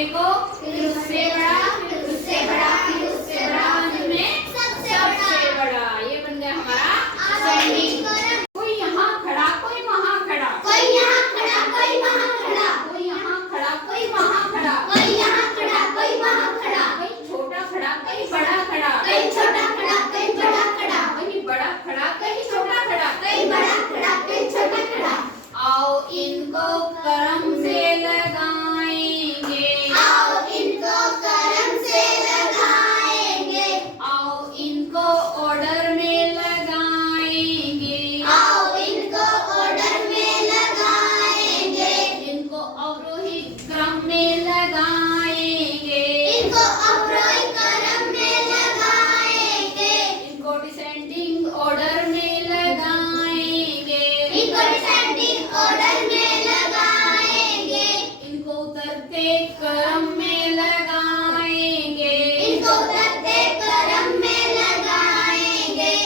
छोटे को, फिर उससे बड़ा, फिर उससे बड़ा, फिर उससे बड़ा, अंत में सबसे बड़ा। ये बन गया हमारा असेंडिंग क्रम। कोई यहाँ खड़ा, कोई वहाँ खड़ा, कोई यहाँ खड़ा, कोई वहाँ खड़ा, कोई यहाँ खड़ा, कोई वहाँ खड़ा, कोई यहाँ खड़ा, कोई वहाँ खड़ा, कोई छोटा खड़ा, कोई बड़ा खड़ा, कोई छोटा खड़ा, कोई बड़ा खड़ा, कोई बड़ा खड़ा, कोई छोटा खड़ा, कोई बड़ा खड़ा, कोई छोटा खड़ा। आओ इनको क्रम से लगाएंगे, आओ इनको क्रम से लगाएंगे, आओ इनको ऑर्डर में लगाएंगे, आओ इनको ऑर्डर में लगाएंगे, इनको अवरोही क्रम में लगाएंगे, इनको अवरोही क्रम में लगाएंगे, इनको डिसेंडिंग ऑर्डर में लगाएंगे, इनको डिसेंडिंग ऑर्डर में लगाएंगे, इनको उतरते क्रम में लगाएंगे, इनको उतरते क्रम में लगाएंगे।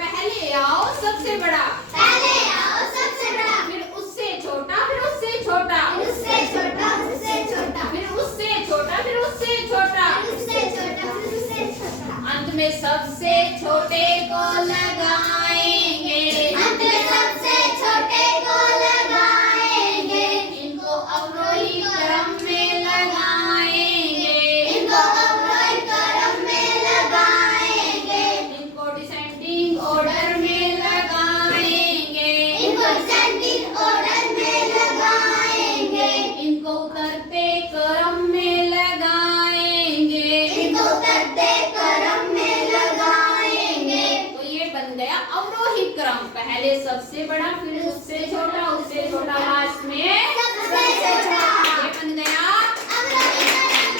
पहले आओ सबसे बड़ा, पहले आओ सबसे बड़ा, फिर उससे छोटा, फिर उससे छोटा, फिर उससे छोटा, उससे छोटा, फिर उससे छोटा, फिर उससे छोटा, फिर उससे छोटा, फिर उससे छोटा। अंत में सबसे छोटे को लगाएंगे, अंत में सबसे छोटे को लगाएंगे, इनको अवरोही क्रम में लगाएंगे, इनको अवरोही क्रम में लगाएंगे, इनको डिसेंडिंग ऑर्डर में लगाएंगे, इनको डिसेंडिंग ऑर्डर में लगाएंगे, इनको उतरते क्रम में लगाएंगे। इनको उतरते क्रम में लगाएंगे। तो ये बन गया अवरोही क्रम। पहले सबसे बड़ा, फिर उससे छोटा, लास्ट में सबसे छोटा। ये बन गया। अवरोही क्रम।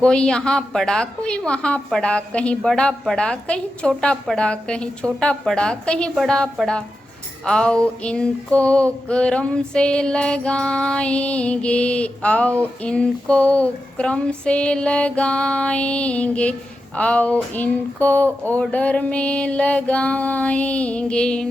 कोई यहाँ पड़ा, कोई वहाँ पड़ा, कहीं बड़ा पड़ा, कहीं छोटा पड़ा, कहीं छोटा पड़ा, कहीं बड़ा पड़ा। आओ इनको क्रम से लगाएंगे, आओ इनको क्रम से लगाएंगे, आओ इनको ऑर्डर में लगाएंगे।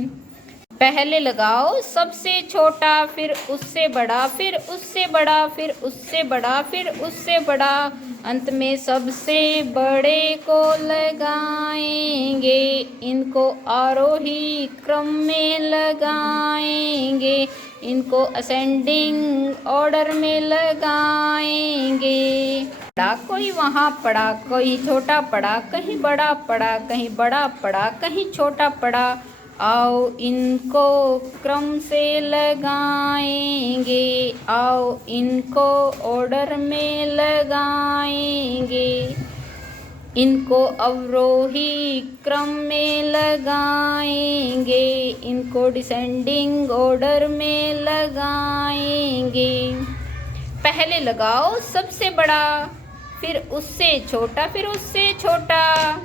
पहले लगाओ सबसे छोटा, फिर उससे बड़ा, फिर उससे बड़ा, फिर उससे बड़ा, फिर उससे बड़ा, अंत में सबसे बड़े को लगाएंगे। इनको आरोही क्रम में लगाएंगे, इनको असेंडिंग ऑर्डर में लगाएंगे। पड़ा, कोई वहाँ पड़ा, कोई छोटा पड़ा, कहीं बड़ा पड़ा, कहीं बड़ा पड़ा, कहीं छोटा पड़ा। आओ इनको क्रम से लगाएंगे, आओ इनको ऑर्डर में लगाएंगे, इनको अवरोही क्रम में लगाएंगे, इनको डिसेंडिंग ऑर्डर में लगाएंगे। पहले लगाओ सबसे बड़ा, फिर उससे छोटा, फिर उससे छोटा,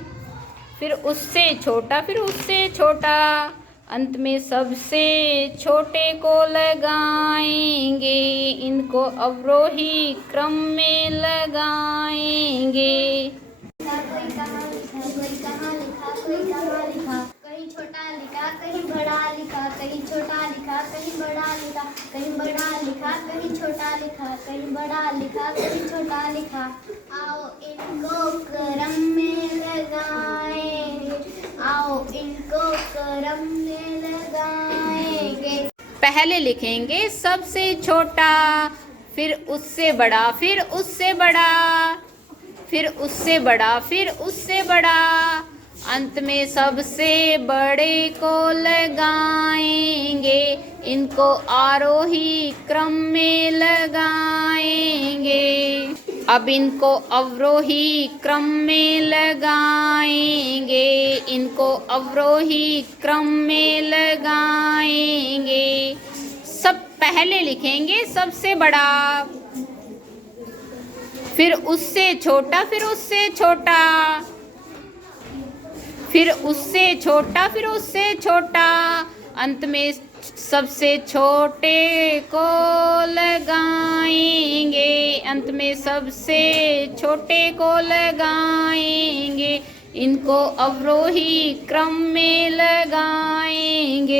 फिर उससे छोटा, फिर उससे छोटा, अंत में सबसे छोटे को लगाएंगे। इनको अवरोही क्रम में लगाएंगे। कोई कहाँ लिखा, कोई कहाँ लिखा, कोई कहाँ लिखा, कहीं छोटा लिखा, कहीं बड़ा लिखा, कहीं छोटा लिखा, कहीं बड़ा लिखा, कहीं बड़ा लिखा, कहीं छोटा लिखा, कहीं बड़ा लिखा, कहीं छोटा लिखा। आओ इनको क्रम में लगाएंगे, आओ इनको क्रम में लगाएंगे। पहले लिखेंगे सबसे छोटा, फिर उससे बड़ा, फिर उससे बड़ा, फिर उससे बड़ा, फिर उससे बड़ा, अंत में सबसे बड़े को लगाएंगे। इनको आरोही क्रम में लगाएंगे। अब इनको अवरोही क्रम में लगाएंगे, इनको अवरोही क्रम में लगाएंगे। सब पहले लिखेंगे सबसे बड़ा, फिर उससे छोटा, फिर उससे छोटा, फिर उससे छोटा, फिर उससे छोटा, अंत में सबसे छोटे को लगाएंगे, अंत में सबसे छोटे को लगाएंगे। इनको अवरोही क्रम में लगाएंगे।